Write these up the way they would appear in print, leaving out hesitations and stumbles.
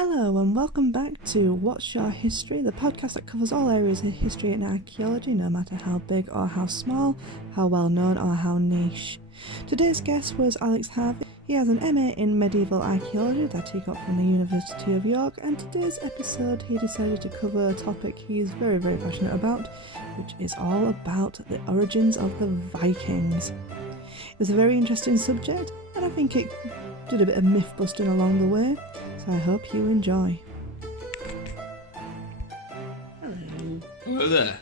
Hello and welcome back to What's Your History, the podcast that covers all areas of history and archaeology, no matter how big or how small, how well known or how niche. Today's guest was Alex Harvey. He has an MA in Medieval Archaeology that he got from the University of York, and today's episode he decided to cover a topic he is very, very passionate about, which is all about the origins of the Vikings. It was a very interesting subject, and I think it did a bit of myth busting along the way. I hope you enjoy. Hello. Hello there.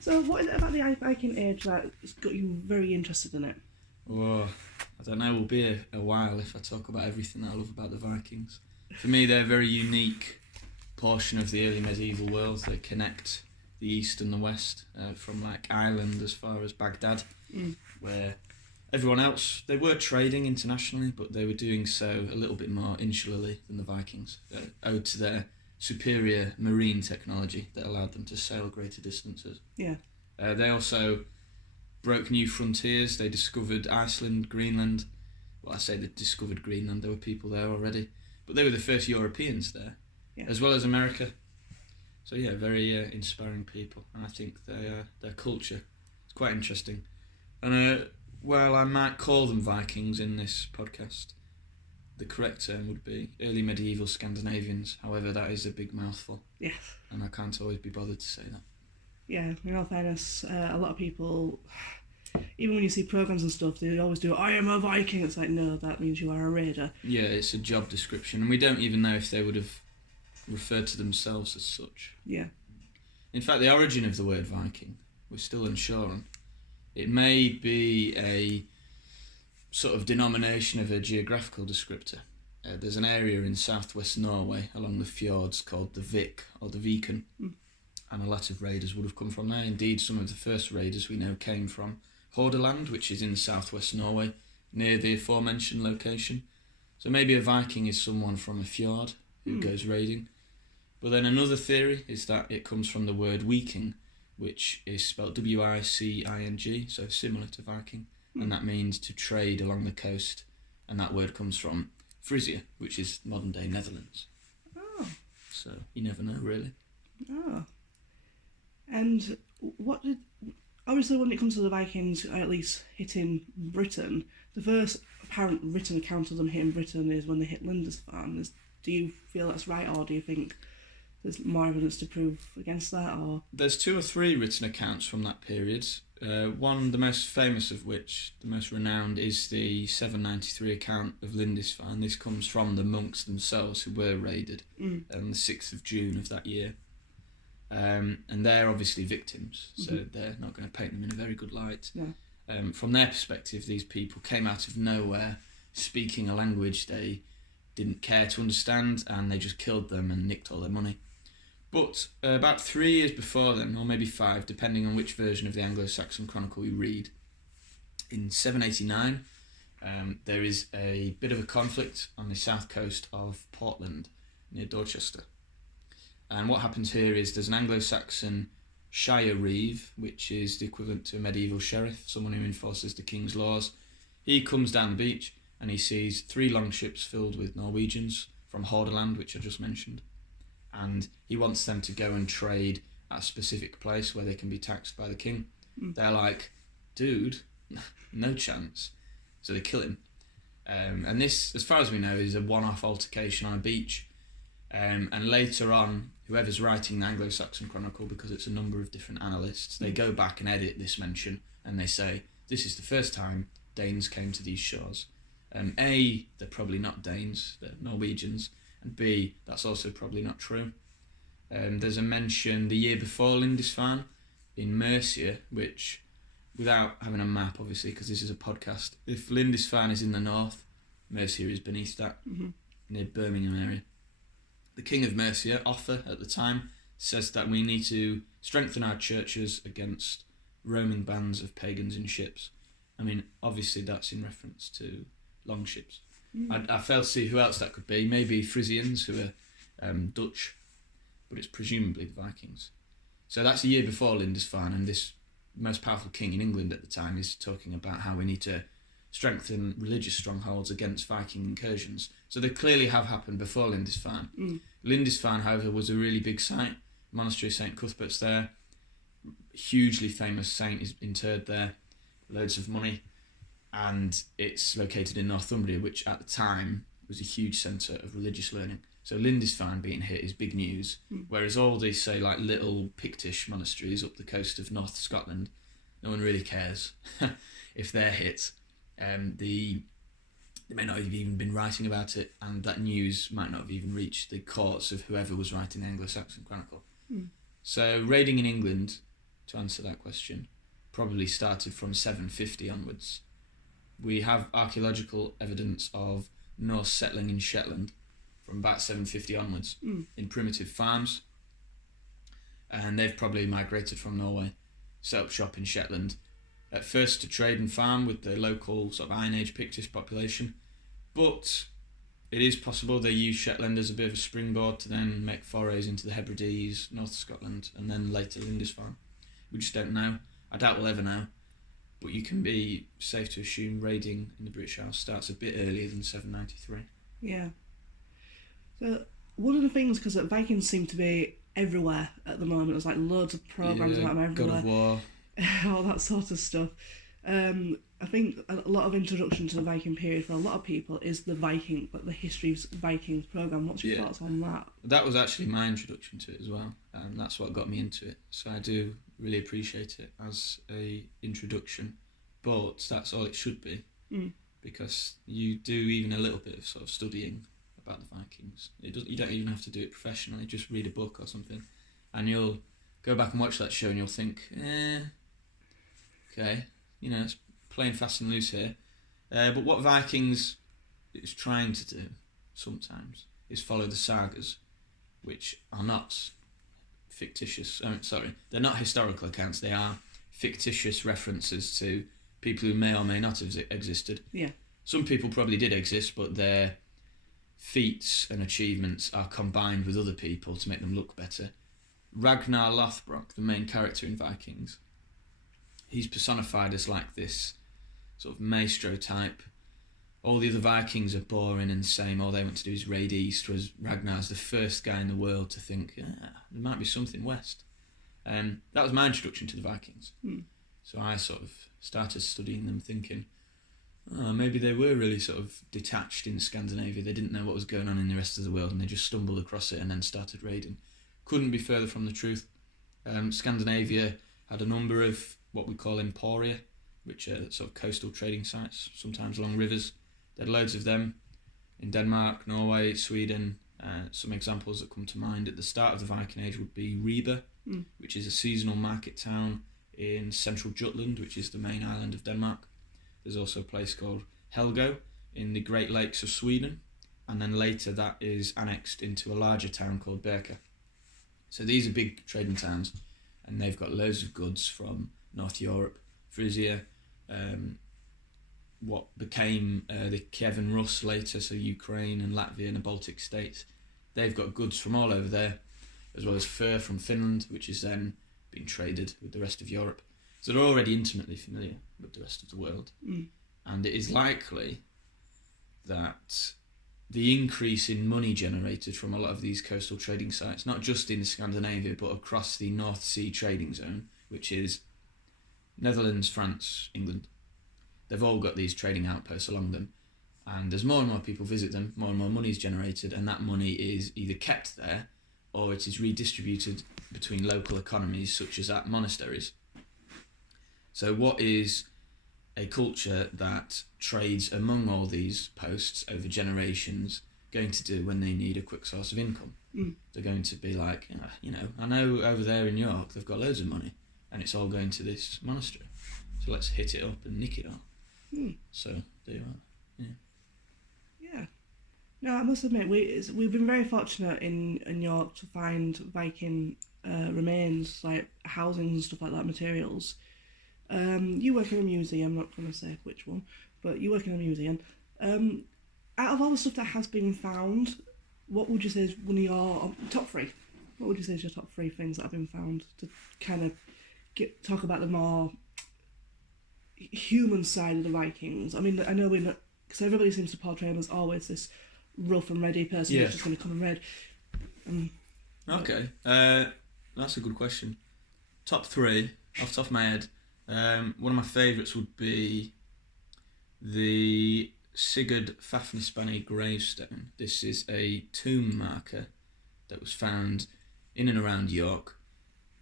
So what is it about the Viking Age that's got you very interested in it? Well, I don't know, it will be a while if I talk about everything that I love about the Vikings. For me, they're a very unique portion of the early medieval world. They connect the east and the west, from like Ireland as far as Baghdad, where everyone else, they were trading internationally, but they were doing so a little bit more insularly than the Vikings, owed to their superior marine technology that allowed them to sail greater distances. Yeah. They also broke new frontiers. They discovered Iceland, Greenland. Well, I say they discovered Greenland, there were people there already, but they were the first Europeans there, as well as America. So yeah, very inspiring people, and I think their culture is quite interesting. And well, I might call them Vikings in this podcast. The correct term would be early medieval Scandinavians. However, that is a big mouthful. Yes. And I can't always be bothered to say that. Yeah, in all fairness, a lot of people, even when you see programmes and stuff, they always do, I am a Viking. It's like, no, that means you are a raider. Yeah, it's a job description, and we don't even know if they would have referred to themselves as such. Yeah. In fact, the origin of the word Viking, we're still unsure on. It may be a sort of denomination of a geographical descriptor. There's an area in southwest Norway along the fjords called the Vik or the Viken, and a lot of raiders would have come from there. Indeed, some of the first raiders we know came from Hordaland, which is in southwest Norway, near the aforementioned location. So maybe a Viking is someone from a fjord who goes raiding. But then another theory is that it comes from the word Viking, which is spelled W-I-C-I-N-G, so similar to Viking, and that means to trade along the coast, and that word comes from Frisia, which is modern-day Netherlands. Oh. So you never know, really. Oh. And obviously when it comes to the Vikings, at least hitting Britain, the first apparent written account of them hitting Britain is when they hit Lindisfarne. Do you feel that's right, or do you think there's more evidence to prove against that? Or there's 2 or 3 written accounts from that period. One, the most famous of which, the most renowned, is the 793 account of Lindisfarne. This comes from the monks themselves who were raided on the 6th of June of that year. And they're obviously victims, so they're not going to paint them in a very good light. No. From their perspective, these people came out of nowhere speaking a language they didn't care to understand, and they just killed them and nicked all their money. But about 3 years before then, or maybe 5, depending on which version of the Anglo-Saxon Chronicle you read, in 789, there is a bit of a conflict on the south coast of Portland, near Dorchester. And what happens here is there's an Anglo-Saxon shire reeve, which is the equivalent to a medieval sheriff, someone who enforces the king's laws. He comes down the beach and he sees 3 longships filled with Norwegians from Hordaland, which I just mentioned. And he wants them to go and trade at a specific place where they can be taxed by the king. They're like, dude, no chance. So they kill him. And this, as far as we know, is a one-off altercation on a beach. And later on, whoever's writing the Anglo-Saxon Chronicle, because it's a number of different annalists, they go back and edit this mention, and they say, this is the first time Danes came to these shores. A, they're probably not Danes, they're Norwegians, and B, that's also probably not true. There's a mention the year before Lindisfarne in Mercia, which, without having a map, obviously, because this is a podcast, if Lindisfarne is in the north, Mercia is beneath that, near Birmingham area. The king of Mercia, Offa at the time, says that we need to strengthen our churches against roaming bands of pagans in ships. I mean, obviously that's in reference to longships. I fail to see who else that could be. Maybe Frisians, who are Dutch, but it's presumably the Vikings. So that's a year before Lindisfarne, and this most powerful king in England at the time is talking about how we need to strengthen religious strongholds against Viking incursions. So they clearly have happened before Lindisfarne. Lindisfarne, however, was a really big site. Monastery of St Cuthbert's there. Hugely famous saint is interred there. Loads of money. And it's located in Northumbria, which at the time was a huge centre of religious learning. So Lindisfarne being hit is big news, whereas all these, say, like little Pictish monasteries up the coast of North Scotland, no one really cares if they're hit. They may not have even been writing about it, and that news might not have even reached the courts of whoever was writing the Anglo-Saxon Chronicle. So raiding in England, to answer that question, probably started from 750 onwards. We have archaeological evidence of Norse settling in Shetland from about 750 onwards in primitive farms, and they've probably migrated from Norway, set up shop in Shetland, at first to trade and farm with the local sort of Iron Age Pictish population, but it is possible they use Shetland as a bit of a springboard to then make forays into the Hebrides, North Scotland, and then later Lindisfarne. We just don't know. I doubt we'll ever know, but you can be safe to assume raiding in the British Isles starts a bit earlier than 793. Yeah. So one of the things, because Vikings seem to be everywhere at the moment, there's like loads of programmes about them everywhere. God of War. All that sort of stuff. I think a lot of introduction to the Viking period for a lot of people is the History of Vikings programme. What's your thoughts on that? That was actually my introduction to it as well, and that's what got me into it. So I do really appreciate it as a introduction, but that's all it should be, because you do even a little bit of sort of studying about the Vikings. You don't even have to do it professionally. Just read a book or something, and you'll go back and watch that show, and you'll think, okay, it's playing fast and loose here. But what Vikings is trying to do sometimes is follow the sagas, which are not fictitious. They're not historical accounts. They are fictitious references to people who may or may not have existed. Yeah. Some people probably did exist, but their feats and achievements are combined with other people to make them look better. Ragnar Lothbrok, the main character in Vikings, he's personified as like this sort of maestro type. All the other Vikings are boring and the same. All they want to do is raid east, whereas Ragnar's the first guy in the world to think, there might be something west. That was my introduction to the Vikings. So I sort of started studying them, thinking, maybe they were really sort of detached in Scandinavia. They didn't know what was going on in the rest of the world, and they just stumbled across it and then started raiding. Couldn't be further from the truth. Scandinavia had a number of what we call emporia, which are sort of coastal trading sites, sometimes along rivers. They had loads of them in Denmark, Norway, Sweden. Some examples that come to mind at the start of the Viking Age would be Ribe, which is a seasonal market town in central Jutland, which is the main island of Denmark. There's also a place called Helgo in the Great Lakes of Sweden, and then later that is annexed into a larger town called Birka. So these are big trading towns, and they've got loads of goods from North Europe, Frisia, what became the Kiev and Rus later, so Ukraine and Latvia and the Baltic states. They've got goods from all over there, as well as fur from Finland, which is then being traded with the rest of Europe. So they're already intimately familiar with the rest of the world. And it is likely that the increase in money generated from a lot of these coastal trading sites, not just in Scandinavia, but across the North Sea trading zone, which is Netherlands, France, England. They've all got these trading outposts along them. And as more and more people visit them, more and more money is generated, and that money is either kept there or it is redistributed between local economies, such as at monasteries. So what is a culture that trades among all these posts over generations going to do when they need a quick source of income? They're going to be like, I know over there in York they've got loads of money and it's all going to this monastery, so let's hit it up and nick it all. So there you are. Yeah. No, I must admit, we've been very fortunate in York to find Viking remains, like housing and stuff like that, materials. You work in a museum, I'm not going to say which one, but you work in a museum. Out of all the stuff that has been found, what would you say is one of your top three? What would you say is your top three things that have been found to kind of talk about the more human side of the Vikings? I mean, I know because everybody seems to portray them as always this rough and ready person who's just going to come and raid. Okay, that's a good question. Top 3, off the top of my head. One of my favourites would be the Sigurd Fafnisbani gravestone. This is a tomb marker that was found in and around York,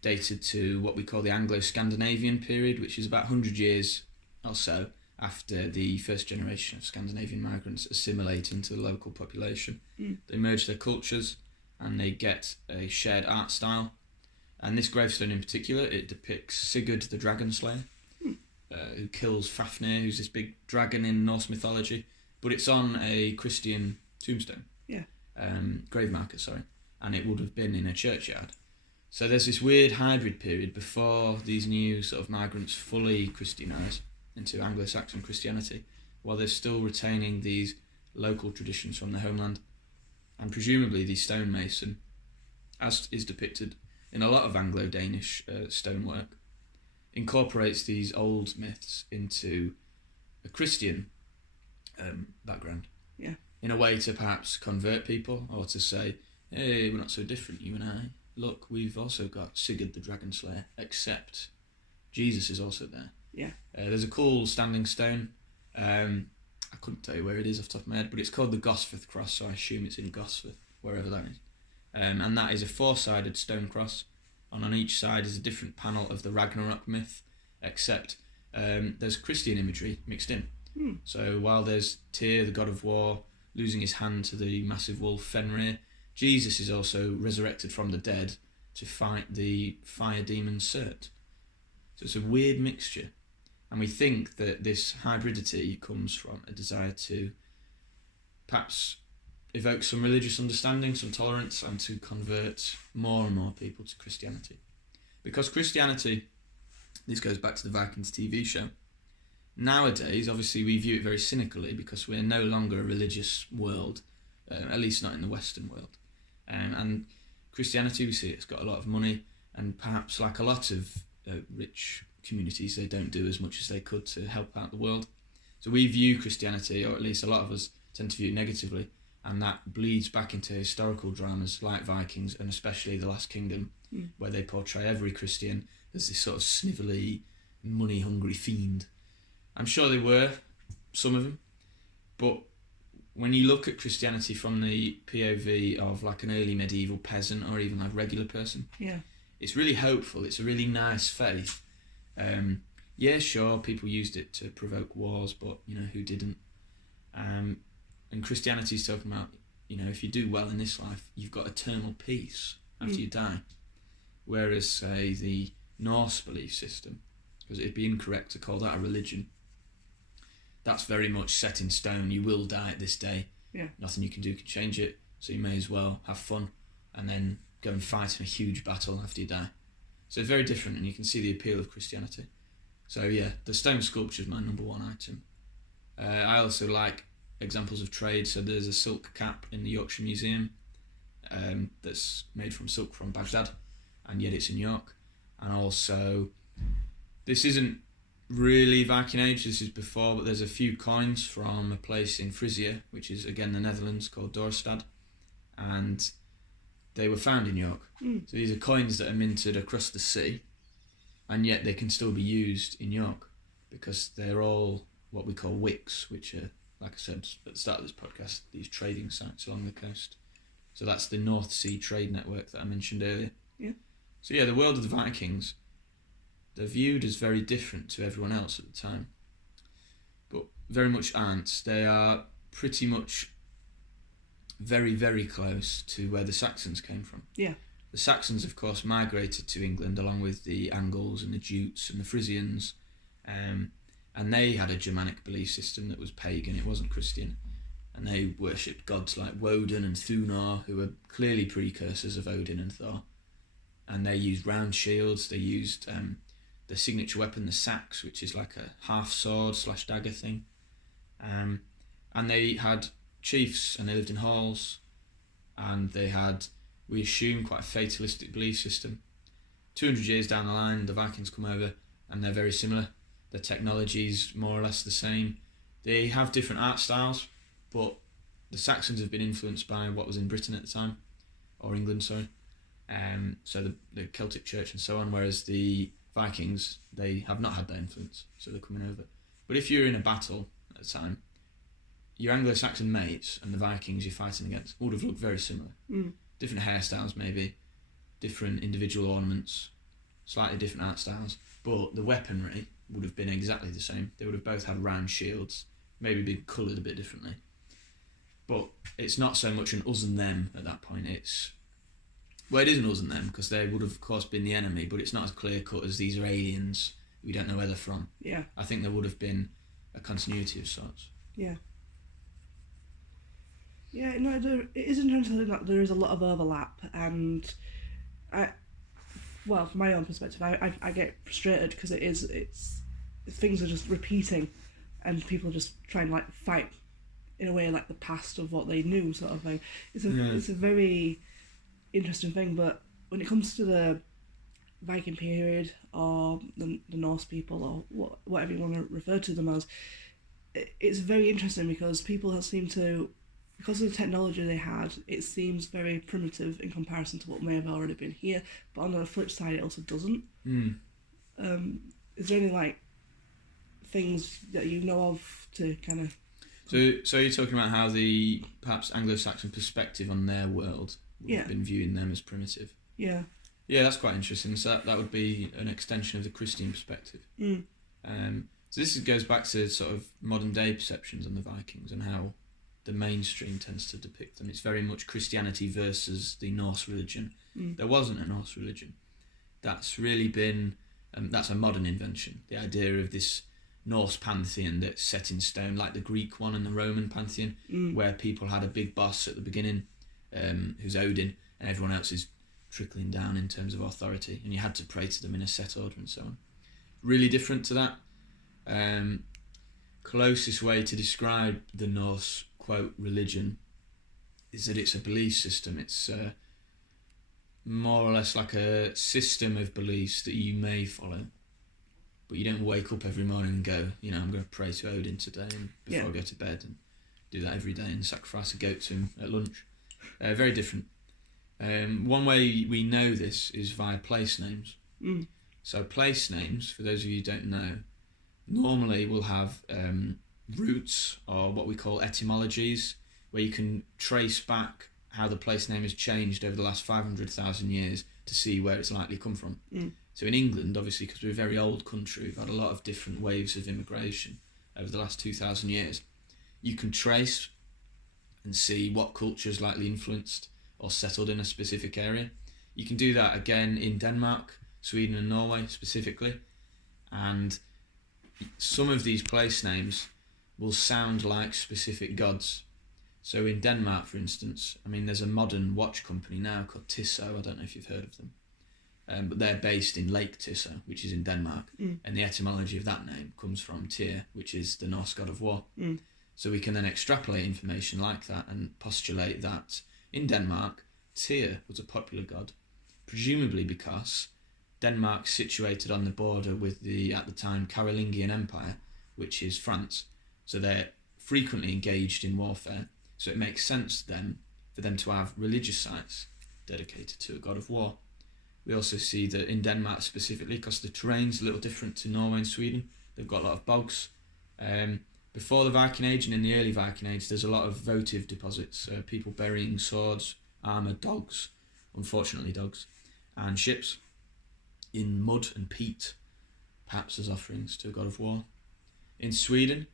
dated to what we call the Anglo-Scandinavian period, which is about 100 years or so after the first generation of Scandinavian migrants assimilate into the local population. They merge their cultures and they get a shared art style. And this gravestone in particular, it depicts Sigurd the Dragon Slayer, who kills Fafnir, who's this big dragon in Norse mythology. But it's on a Christian tombstone. Grave marker, sorry. And it would have been in a churchyard. So there's this weird hybrid period before these new sort of migrants fully Christianise into Anglo-Saxon Christianity, while they're still retaining these local traditions from their homeland. And presumably the stonemason, as is depicted in a lot of Anglo-Danish stonework, incorporates these old myths into a Christian background. In a way to perhaps convert people, or to say, hey, we're not so different, you and I. Look, we've also got Sigurd the Dragon Slayer, except Jesus is also there. There's a cool standing stone. I couldn't tell you where it is off the top of my head, but it's called the Gosforth Cross, so I assume it's in Gosforth, wherever that is. And that is a 4-sided stone cross, and on each side is a different panel of the Ragnarok myth, except there's Christian imagery mixed in. So while there's Tyr, the god of war, losing his hand to the massive wolf Fenrir, Jesus is also resurrected from the dead to fight the fire demon Surt. So it's a weird mixture. And we think that this hybridity comes from a desire to perhaps evoke some religious understanding, some tolerance, and to convert more and more people to Christianity. Because Christianity, this goes back to the Vikings TV show, nowadays, obviously, we view it very cynically because we're no longer a religious world, at least not in the Western world. And Christianity, we see it's got a lot of money, and perhaps like a lot of rich communities, they don't do as much as they could to help out the world. So we view Christianity, or at least a lot of us tend to view it negatively, and that bleeds back into historical dramas like Vikings, and especially The Last Kingdom, where they portray every Christian as this sort of snivelly, money-hungry fiend. I'm sure they were, some of them, but when you look at Christianity from the POV of like an early medieval peasant or even like a regular person, it's really hopeful. It's a really nice faith. Sure, people used it to provoke wars, but who didn't? And Christianity's talking about, if you do well in this life, you've got eternal peace after you die. Whereas, say, the Norse belief system, because it'd be incorrect to call that a religion, that's very much set in stone. You will die at this day. Nothing you can do can change it. So you may as well have fun and then go and fight in a huge battle after you die. So it's very different, and you can see the appeal of Christianity. So the stone sculpture is my number one item. I also like examples of trade. So there's a silk cap in the Yorkshire Museum that's made from silk from Baghdad, and yet it's in York. And also, this isn't really Viking Age, this is before, but there's a few coins from a place in Frisia, which is again the Netherlands, called Dorestad, and they were found in York. So these are coins that are minted across the sea, and yet they can still be used in York because they're all what we call wicks, which are, like I said at the start of this podcast, these trading sites along the coast. So that's the North Sea trade network that I mentioned earlier. So the world of the Vikings, they're viewed as very different to everyone else at the time, but very much aren't. They are pretty much very, very close to where the Saxons came from. The Saxons, of course, migrated to England along with the Angles and the Jutes and the Frisians, and they had a Germanic belief system that was pagan, it wasn't Christian, and they worshipped gods like Woden and Thunor, who were clearly precursors of Odin and Thor, and they used round shields, they used the signature weapon, the sax, which is like a half sword / dagger thing, and they had chiefs, and they lived in halls, and they had, we assume, quite a fatalistic belief system. 200 years down the line, the Vikings come over, and they're very similar. The technology's more or less the same. They have different art styles, but the Saxons have been influenced by what was in Britain at the time, or England, sorry. So the Celtic Church and so on, whereas the Vikings, they have not had that influence, so they're coming over. But if you're in a battle at the time, your Anglo-Saxon mates and the Vikings you're fighting against would have looked very similar. Different hairstyles maybe, different individual ornaments, slightly different art styles, but the weaponry would have been exactly the same. They would have both had round shields, maybe been coloured a bit differently. But it's not so much an us and them at that point. It is an us and them, because they would have, of course, been the enemy, but it's not as clear-cut as these are aliens. We don't know where they're from. Yeah. I think there would have been a continuity of sorts. Yeah. Yeah, no, it is interesting that there is a lot of overlap, and from my own perspective, I get frustrated because it's things are just repeating, and people just try and like fight in a way like the past of what they knew, sort of thing. It's a very interesting thing, but when it comes to the Viking period or the Norse people or whatever you want to refer to them as, it's very interesting because people seem to, because of the technology they had, it seems very primitive in comparison to what may have already been here, but on the flip side it also doesn't. Is there any like things that you know of to kind of... So you're talking about how the perhaps Anglo-Saxon perspective on their world would have been viewing them as primitive. Yeah, that's quite interesting. So that would be an extension of the Christian perspective. So this goes back to sort of modern day perceptions on the Vikings and how the mainstream tends to depict them. It's very much Christianity versus the Norse religion. There wasn't a Norse religion. That's really been, that's a modern invention. The idea of this Norse pantheon that's set in stone, like the Greek one and the Roman pantheon, where people had a big boss at the beginning, who's Odin, and everyone else is trickling down in terms of authority, and you had to pray to them in a set order and so on. Really different to that. Closest way to describe the Norse, quote, religion is that it's a belief system. It's more or less like a system of beliefs that you may follow, but you don't wake up every morning and go, I'm going to pray to Odin today and before I go to bed, and do that every day and sacrifice a goat to him at lunch. Very different. One way we know this is via place names. So place names, for those of you who don't know, normally will have roots, or what we call etymologies, where you can trace back how the place name has changed over the last 500,000 years to see where it's likely come from. So in England, obviously, because we're a very old country, we've had a lot of different waves of immigration over the last 2,000 years. You can trace and see what cultures likely influenced or settled in a specific area. You can do that again in Denmark, Sweden and Norway specifically, and some of these place names will sound like specific gods. So in Denmark, for instance, there's a modern watch company now called Tissot. I don't know if you've heard of them, but they're based in Lake Tissot, which is in Denmark, and the etymology of that name comes from Tyr, which is the Norse god of war. So we can then extrapolate information like that and postulate that in Denmark, Tyr was a popular god, presumably because Denmark's situated on the border with the, at the time, Carolingian Empire, which is France. So they're frequently engaged in warfare. So it makes sense then for them to have religious sites dedicated to a god of war. We also see that in Denmark specifically, because the terrain's a little different to Norway and Sweden, they've got a lot of bogs. Before the Viking Age and in the early Viking Age, there's a lot of votive deposits, people burying swords, armour, dogs, unfortunately dogs, and ships in mud and peat, perhaps as offerings to a god of war. In Sweden,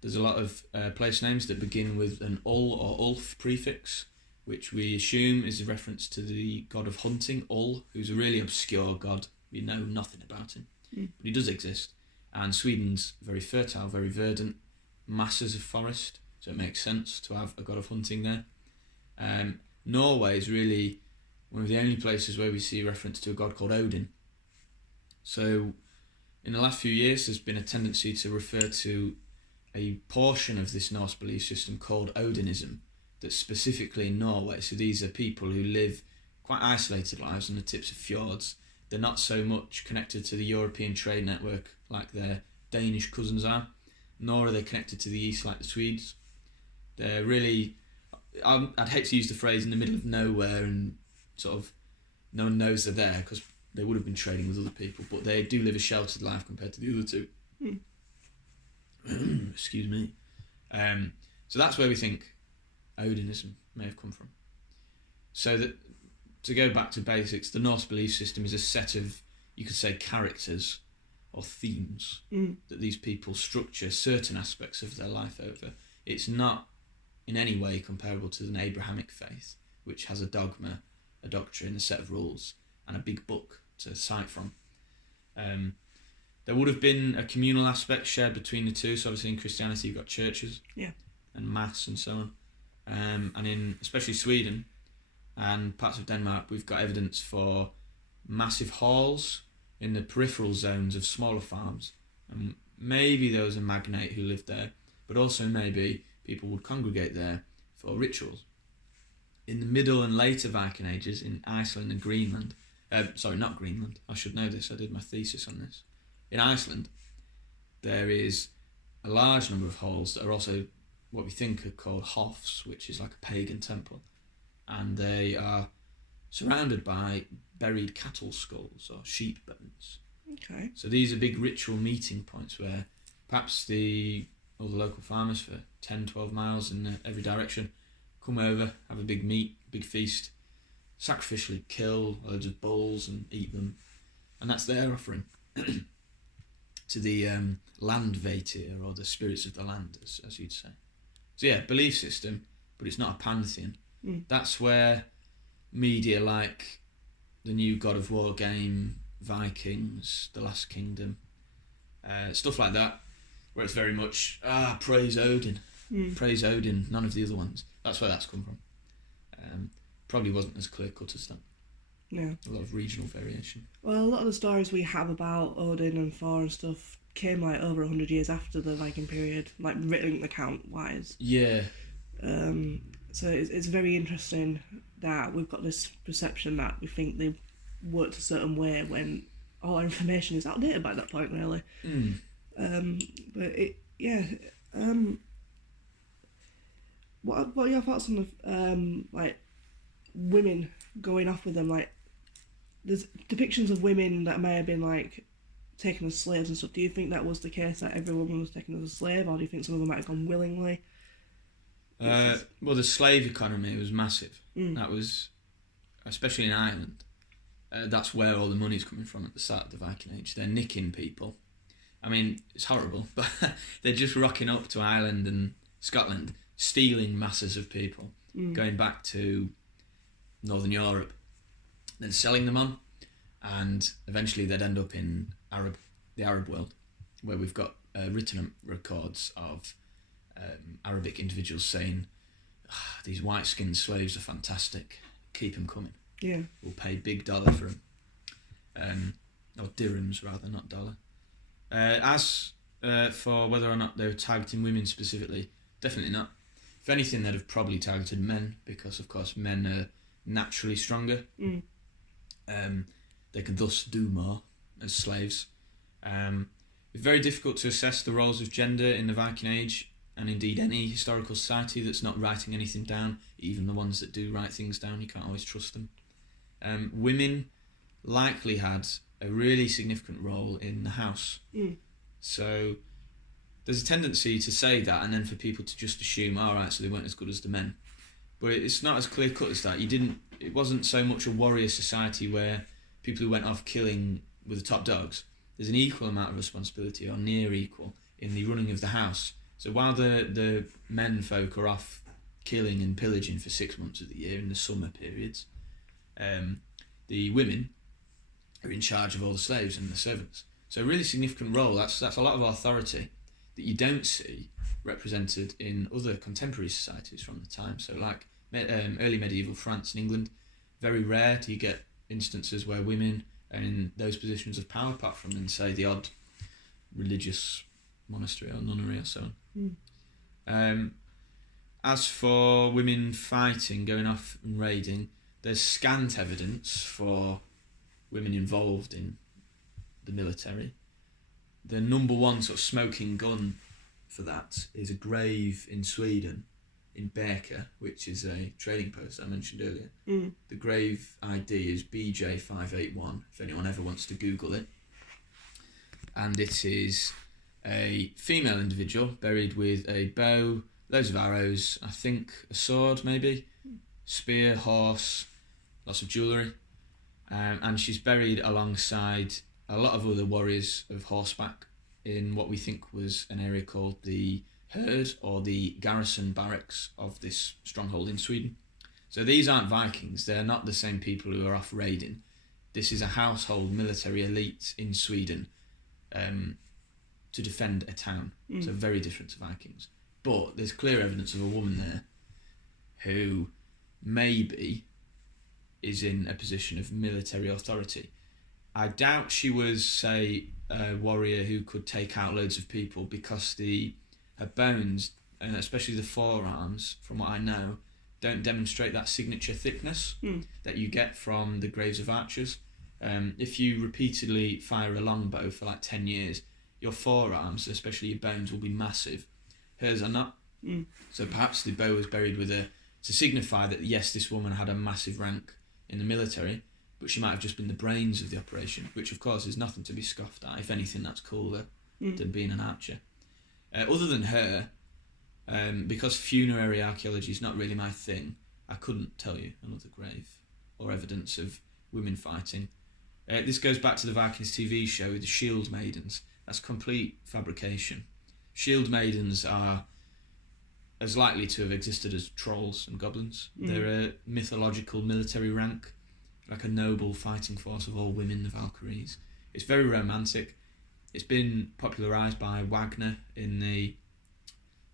there's a lot of place names that begin with an ul or ulf prefix, which we assume is a reference to the god of hunting, Ul, who's a really obscure god. We know nothing about him, but he does exist. And Sweden's very fertile, very verdant, masses of forest, so it makes sense to have a god of hunting there. Norway is really one of the only places where we see reference to a god called Odin. So in the last few years, there's been a tendency to refer to a portion of this Norse belief system called Odinism, that's specifically in Norway. So these are people who live quite isolated lives on the tips of fjords. They're not so much connected to the European trade network like their Danish cousins are, nor are they connected to the east like the Swedes. They're really I'd hate to use the phrase in the middle of nowhere and sort of no one knows they're there, because they would have been trading with other people, but they do live a sheltered life compared to the other two. Excuse me. So that's where we think Odinism may have come from. So that, to go back to basics, the Norse belief system is a set of, you could say, characters or themes that these people structure certain aspects of their life over. It's not in any way comparable to an Abrahamic faith, which has a dogma, a doctrine, a set of rules, and a big book to cite from. There would have been a communal aspect shared between the two. So obviously in Christianity you've got churches and mass and so on. And in especially Sweden and parts of Denmark, we've got evidence for massive halls in the peripheral zones of smaller farms. And maybe there was a magnate who lived there, but also maybe people would congregate there for rituals. In the Middle and later Viking ages in Iceland and Greenland, not Greenland, I should know this, I did my thesis on this. In Iceland, there is a large number of halls that are also what we think are called hofs, which is like a pagan temple. And they are surrounded by buried cattle skulls or sheep bones. Okay. So these are big ritual meeting points where perhaps all the local farmers for 10, 12 miles in every direction come over, have a big big feast, sacrificially kill loads of bulls and eat them. And that's their offering to the landvættir, or the spirits of the land, as you'd say. So yeah, belief system, but it's not a pantheon. That's where media like the new God of War game, Vikings, The Last Kingdom, stuff like that, where it's very much, praise Odin, praise Odin, none of the other ones. That's where that's come from. Probably wasn't as clear cut as that. Yeah. A lot of regional variation. Well, a lot of the stories we have about Odin and Thor and stuff came like over 100 years after the Viking period, like written account wise. Yeah. So it's very interesting that we've got this perception that we think they worked a certain way when all our information is outdated by that point, really. What are your thoughts on the like women going off with them? Like, there's depictions of women that may have been like taken as slaves and stuff. Do you think that was the case, that every woman was taken as a slave, or do you think some of them might have gone willingly? Well, the slave economy was massive. That was, especially in Ireland, that's where all the money's coming from at the start of the Viking Age. They're nicking people. I mean, it's horrible, but they're just rocking up to Ireland and Scotland, stealing masses of people, going back to Northern Europe, then selling them on, and eventually they'd end up in the Arab world, where we've got written records of Arabic individuals saying, these white-skinned slaves are fantastic, keep them coming. Yeah. We'll pay big dollar for them. Or dirhams rather, not dollar. As for whether or not they were targeting women specifically, definitely not. If anything, they'd have probably targeted men, because of course men are naturally stronger. They can thus do more as slaves. It's very difficult to assess the roles of gender in the Viking Age, and indeed any historical society that's not writing anything down. Even the ones that do write things down, you can't always trust them. Women likely had a really significant role in the house. So there's a tendency to say that, and then for people to just assume, alright, so they weren't as good as the men. But it's not as clear cut as that. It wasn't so much a warrior society where people who went off killing were the top dogs. There's an equal amount of responsibility, or near equal, in the running of the house. So while the men folk are off killing and pillaging for 6 months of the year in the summer periods, the women are in charge of all the slaves and the servants. So a really significant role. That's a lot of authority that you don't see represented in other contemporary societies from the time. So like early medieval France and England, very rare do you get instances where women are in those positions of power, apart from in, say, the odd religious monastery or nunnery or so on. As for women fighting, going off and raiding, there's scant evidence for women involved in the military. The number one sort of smoking gun for that is a grave in Sweden in Baker, which is a trading post I mentioned earlier. The grave ID is BJ581, if anyone ever wants to Google it. And it is a female individual buried with a bow, loads of arrows, I think a sword maybe, spear, horse, lots of jewellery. And she's buried alongside a lot of other warriors of horseback in what we think was an area called the Herd, or the garrison barracks of this stronghold in Sweden. So these aren't Vikings, they're not the same people who are off raiding. This is a household military elite in Sweden to defend a town. So very different to Vikings. But there's clear evidence of a woman there who maybe is in a position of military authority. I doubt she was, say, a warrior who could take out loads of people, because her bones, and especially the forearms, from what I know, don't demonstrate that signature thickness that you get from the graves of archers. If you repeatedly fire a longbow for like 10 years, your forearms, especially your bones, will be massive. Hers are not. So perhaps the bow was buried with her to signify that, yes, this woman had a massive rank in the military, but she might have just been the brains of the operation, which of course is nothing to be scoffed at. If anything, that's cooler than being an archer. Other than her, because funerary archaeology is not really my thing, I couldn't tell you another grave or evidence of women fighting. This goes back to the Vikings TV show with the shield maidens. That's complete fabrication. Shield maidens are as likely to have existed as trolls and goblins. They're a mythological military rank, like a noble fighting force of all women, the Valkyries. It's very romantic. It's been popularised by Wagner in the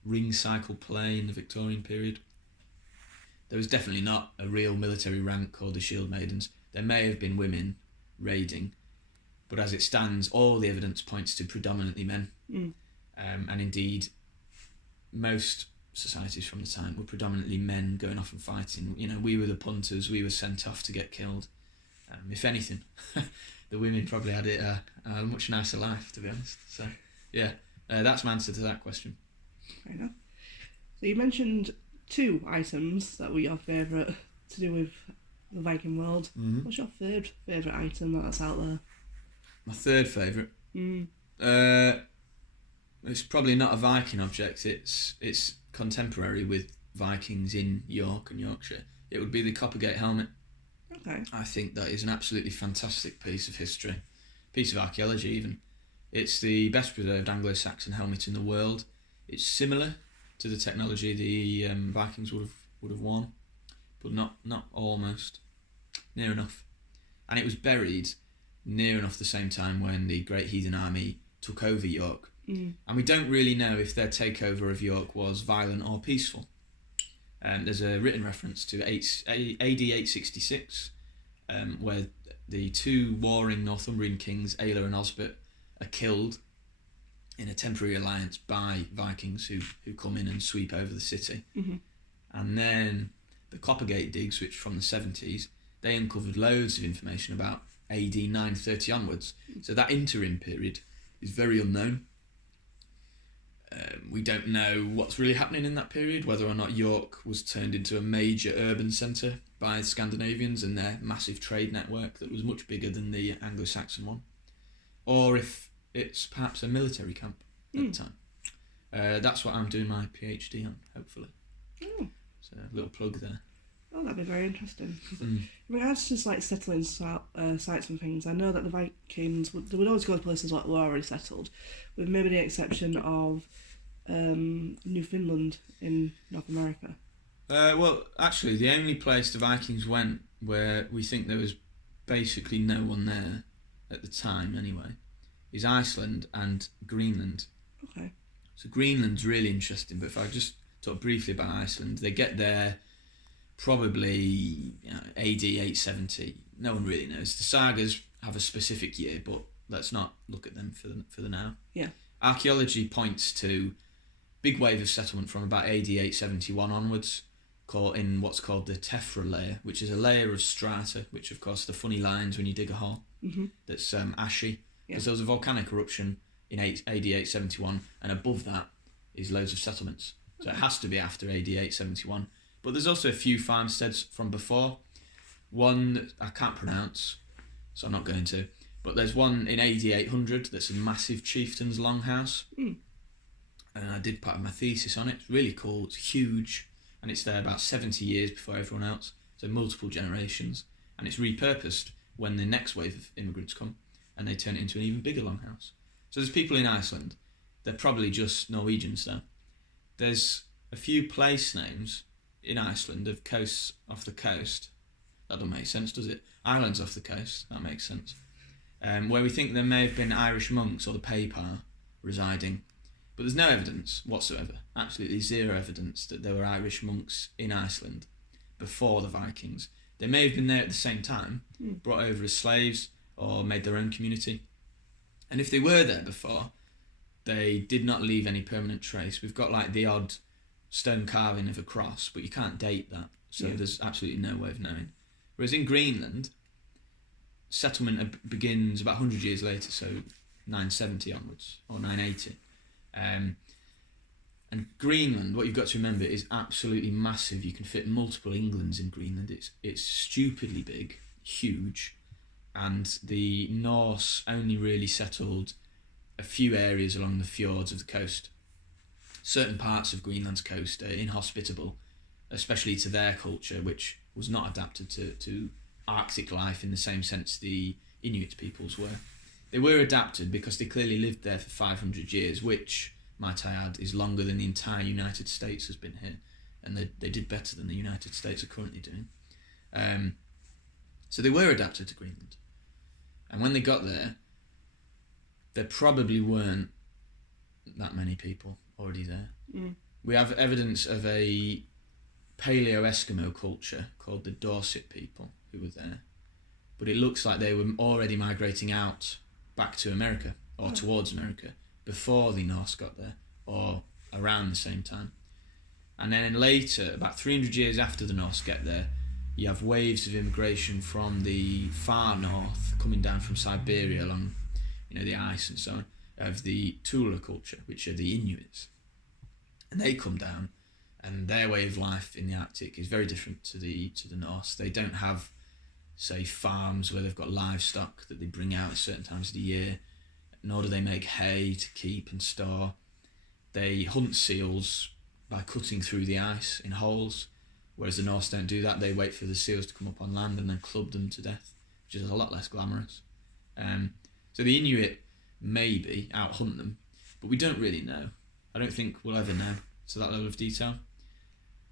ring cycle play in the Victorian period. There was definitely not a real military rank called the Shield Maidens. There may have been women raiding, but as it stands, all the evidence points to predominantly men. And indeed, most societies from the time were predominantly men going off and fighting. You know, we were the punters, we were sent off to get killed. If anything, the women probably had it a much nicer life, to be honest. So, yeah, that's my answer to that question. Fair enough. So you mentioned 2 items that were your favourite to do with the Viking world. What's your third favourite item that's out there? My third favourite? It's probably not a Viking object. It's contemporary with Vikings in York and Yorkshire. It would be the Coppergate helmet. Okay. I think that is an absolutely fantastic piece of history, piece of archaeology even. It's the best preserved Anglo-Saxon helmet in the world. It's similar to the technology the Vikings would have worn, but not almost. Near enough. And it was buried near enough the same time when the Great Heathen Army took over York. And we don't really know if their takeover of York was violent or peaceful. There's a written reference to AD 866, where the 2 warring Northumbrian kings, Aelle and Osbert, are killed in a temporary alliance by Vikings who come in and sweep over the city. And then the Coppergate digs, which from the 70s, they uncovered loads of information about AD 930 onwards. So that interim period is very unknown. We don't know what's really happening in that period, whether or not York was turned into a major urban centre by the Scandinavians and their massive trade network that was much bigger than the Anglo-Saxon one, or if it's perhaps a military camp at the time. That's what I'm doing my PhD on, hopefully. So a little plug there. Oh, that'd be very interesting. In regards to like settling sites and things, I know that the Vikings they would always go to places like were already settled, with maybe the exception of Newfoundland in North America. Well, actually, the only place the Vikings went where we think there was basically no one there at the time, anyway, is Iceland and Greenland. Okay. So Greenland's really interesting, but if I just talk briefly about Iceland, they get there probably AD 870. No one really knows. The sagas have a specific year, but let's not look at them for the now. Yeah. Archaeology points to big wave of settlement from about AD 871 onwards, caught in what's called the tephra layer, which is a layer of strata, which of course the funny lines when you dig a hole, that's ashy, because there was a volcanic eruption in AD 871, and above that is loads of settlements. So it has to be after AD 871. But there's also a few farmsteads from before. One that I can't pronounce, so I'm not going to. But there's one in AD 800 that's a massive chieftain's longhouse. And I did part of my thesis on it. It's really cool. It's huge. And it's there about 70 years before everyone else. So multiple generations. And it's repurposed when the next wave of immigrants come. And they turn it into an even bigger longhouse. So there's people in Iceland. They're probably just Norwegians though. There's a few place names in Iceland of coasts off the coast. That doesn't make sense, does it? Islands off the coast. That makes sense. Where we think there may have been Irish monks or the Paypar residing. But there's no evidence whatsoever, absolutely zero evidence that there were Irish monks in Iceland before the Vikings. They may have been there at the same time, brought over as slaves or made their own community. And if they were there before, they did not leave any permanent trace. We've got like the odd stone carving of a cross, but you can't date that, so there's absolutely no way of knowing. Whereas in Greenland, settlement begins about 100 years later, so 970 onwards, or 980. And Greenland, what you've got to remember, is absolutely massive. You can fit multiple Englands in Greenland. It's stupidly big, huge, and the Norse only really settled a few areas along the fjords of the coast. Certain parts of Greenland's coast are inhospitable, especially to their culture, which was not adapted to Arctic life in the same sense the Inuit peoples were. They were adapted because they clearly lived there for 500 years, which, might I add, is longer than the entire United States has been here. And they did better than the United States are currently doing. So they were adapted to Greenland. And when they got there probably weren't that many people already there. We have evidence of a Paleo-Eskimo culture called the Dorset people who were there. But it looks like they were already migrating out back to America, or towards America, before the Norse got there, or around the same time. And then later, about 300 years after the Norse get there, you have waves of immigration from the far north, coming down from Siberia along, the ice and so on, of the Tula culture, which are the Inuits. And they come down, and their way of life in the Arctic is very different to the Norse. They don't have, say, farms where they've got livestock that they bring out at certain times of the year, nor do they make hay to keep and store. They hunt seals by cutting through the ice in holes, whereas the Norse don't do that. They wait for the seals to come up on land and then club them to death, which is a lot less glamorous. So the Inuit maybe out-hunt them, but we don't really know. I don't think we'll ever know to that level of detail.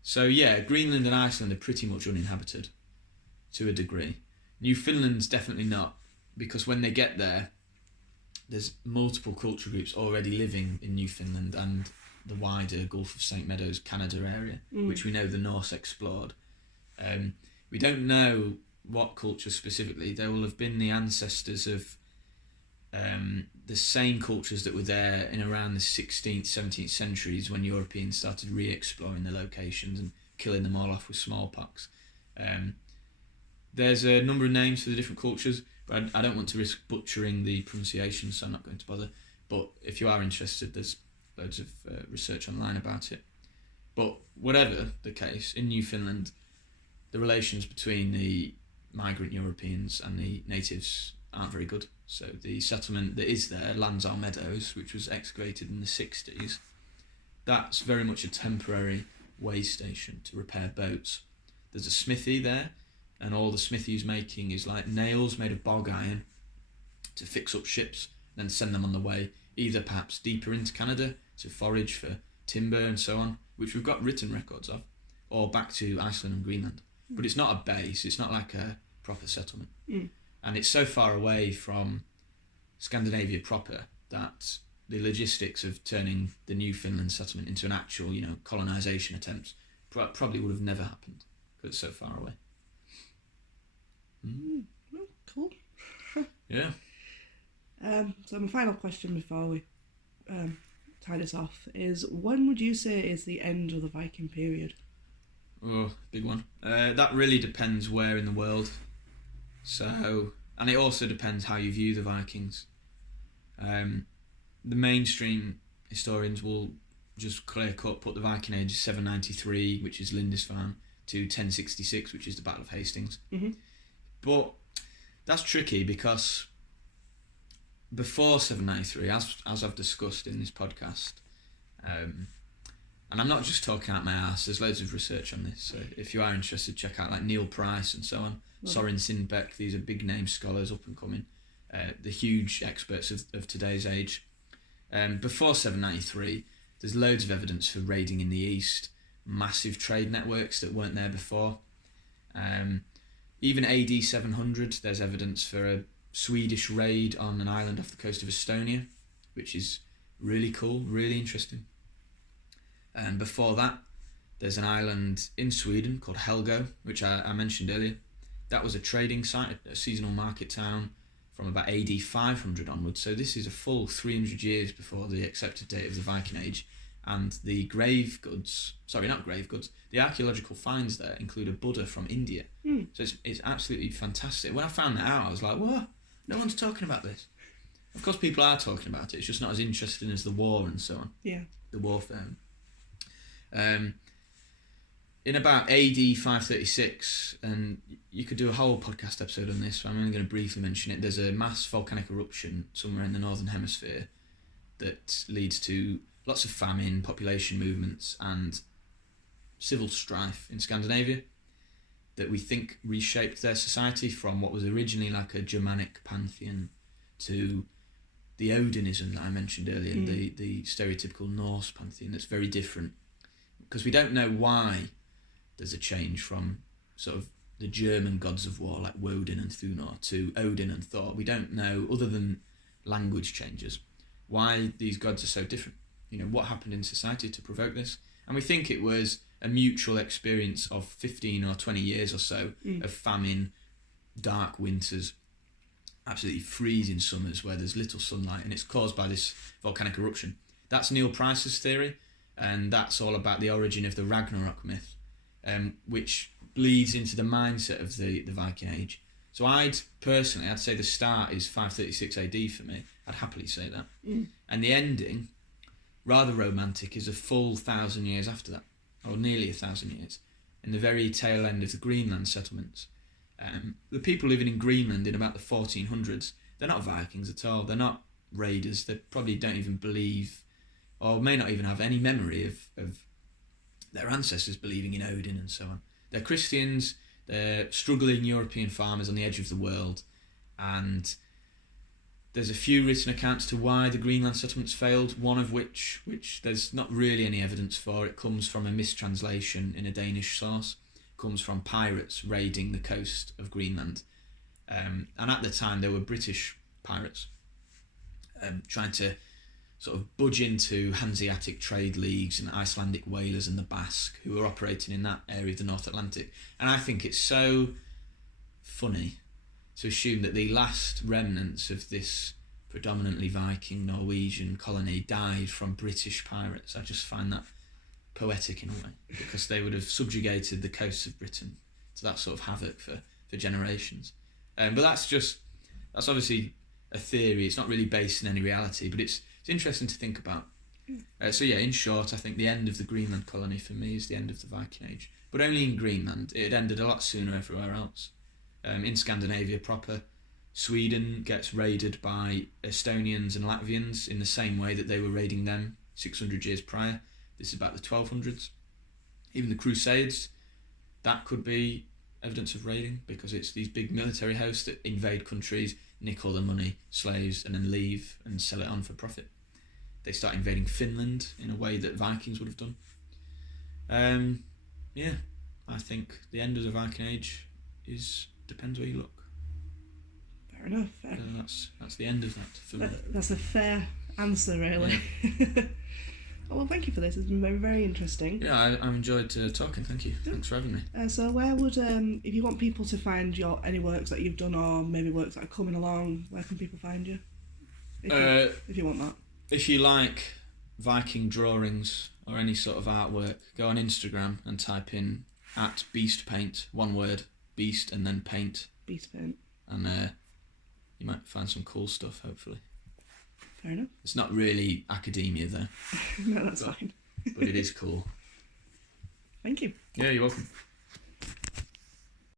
So yeah, Greenland and Iceland are pretty much uninhabited to a degree. Newfoundland's definitely not, because when they get there, there's multiple culture groups already living in Newfoundland and the wider Gulf of St. Meadows, Canada area, which we know the Norse explored. We don't know what culture specifically. There will have been the ancestors of the same cultures that were there in around the 16th, 17th centuries when Europeans started re-exploring the locations and killing them all off with smallpox. There's a number of names for the different cultures, but I don't want to risk butchering the pronunciation, so I'm not going to bother. But if you are interested, there's loads of research online about it. But whatever the case, in Newfoundland, the relations between the migrant Europeans and the natives aren't very good. So the settlement that is there, Landsar Meadows, which was excavated in the 60s, that's very much a temporary way station to repair boats. There's a smithy there, and all the smithy's making is like nails made of bog iron to fix up ships, then send them on the way, either perhaps deeper into Canada to forage for timber and so on, which we've got written records of, or back to Iceland and Greenland. But it's not a base, it's not like a proper settlement. And it's so far away from Scandinavia proper that the logistics of turning the Newfoundland settlement into an actual, colonisation attempt probably would have never happened because it's so far away. Well, cool. Yeah. So my final question before we tie this off is, when would you say is the end of the Viking period? Oh, big one. That really depends where in the world. So, and it also depends how you view the Vikings. The mainstream historians will just clear cut put the Viking Age 793, which is Lindisfarne, to 1066, which is the Battle of Hastings. Mm-hmm. But that's tricky because before 793, as I've discussed in this podcast, and I'm not just talking out my ass, there's loads of research on this, so if you are interested, check out like Neil Price and so on, Soren Sindbeck. These are big name scholars, up and coming, the huge experts of today's age. Before 793, there's loads of evidence for raiding in the east, massive trade networks that weren't there before. Even AD 700, there's evidence for a Swedish raid on an island off the coast of Estonia, which is really cool, really interesting. And before that, there's an island in Sweden called Helgö, which I mentioned earlier. That was a trading site, a seasonal market town from about AD 500 onwards. So this is a full 300 years before the accepted date of the Viking Age. And the the archaeological finds there include a Buddha from India. So it's absolutely fantastic. When I found that out, I was like, what? No one's talking about this. Of course, people are talking about it. It's just not as interesting as the war and so on. Yeah. The warfare. In about AD 536, and you could do a whole podcast episode on this, so I'm only going to briefly mention it. There's a mass volcanic eruption somewhere in the northern hemisphere that leads to lots of famine, population movements, and civil strife in Scandinavia that we think reshaped their society from what was originally like a Germanic pantheon to the Odinism that I mentioned earlier, the stereotypical Norse pantheon that's very different. Because we don't know why there's a change from sort of the German gods of war like Woden and Thunor to Odin and Thor. We don't know, other than language changes, why these gods are so different. You know, what happened in society to provoke this? And we think it was a mutual experience of 15 or 20 years or so of famine, dark winters, absolutely freezing summers where there's little sunlight, and it's caused by this volcanic eruption. That's Neil Price's theory, and that's all about the origin of the Ragnarok myth, which bleeds into the mindset of the Viking Age. So I'd say the start is 536 AD for me. I'd happily say that. And the ending, rather romantic, is a full 1,000 years after that, or nearly 1,000 years, in the very tail end of the Greenland settlements. The people living in Greenland in about the 1400s, they're not Vikings at all. They're not raiders. They probably don't even believe, or may not even have any memory of their ancestors believing in Odin and so on. They're Christians. They're struggling European farmers on the edge of the world, and there's a few written accounts to why the Greenland settlements failed, one of which there's not really any evidence for. It comes from a mistranslation in a Danish source. It comes from pirates raiding the coast of Greenland. And at the time, they were British pirates trying to sort of budge into Hanseatic trade leagues and Icelandic whalers and the Basque, who were operating in that area of the North Atlantic. And I think it's so funny to assume that the last remnants of this predominantly Viking Norwegian colony died from British pirates. I just find that poetic in a way, because they would have subjugated the coasts of Britain to that sort of havoc for generations. But that's obviously a theory. It's not really based in any reality, but it's interesting to think about. So yeah, in short, I think the end of the Greenland colony for me is the end of the Viking Age, but only in Greenland. It ended a lot sooner everywhere else. In Scandinavia proper, Sweden gets raided by Estonians and Latvians in the same way that they were raiding them 600 years prior. This is about the 1200s. Even the Crusades, that could be evidence of raiding, because it's these big military hosts that invade countries, nick all the money, slaves, and then leave and sell it on for profit. They start invading Finland in a way that Vikings would have done. Yeah, I think the end of the Viking Age depends where you look. Fair enough. That's the end of that for me. That's a fair answer, really. Yeah. Oh, well, thank you for this. It's been very, very interesting. Yeah, I've enjoyed talking. Thank you. Thanks for having me. So where would, if you want people to find any works that you've done, or maybe works that are coming along, where can people find you? If you want that. If you like Viking drawings or any sort of artwork, go on Instagram and type in @beastpaint, one word, beast and then paint. Beast paint. And you might find some cool stuff, hopefully. Fair enough. It's not really academia, though. No, that's fine. but it is cool. Thank you. Yeah, you're welcome.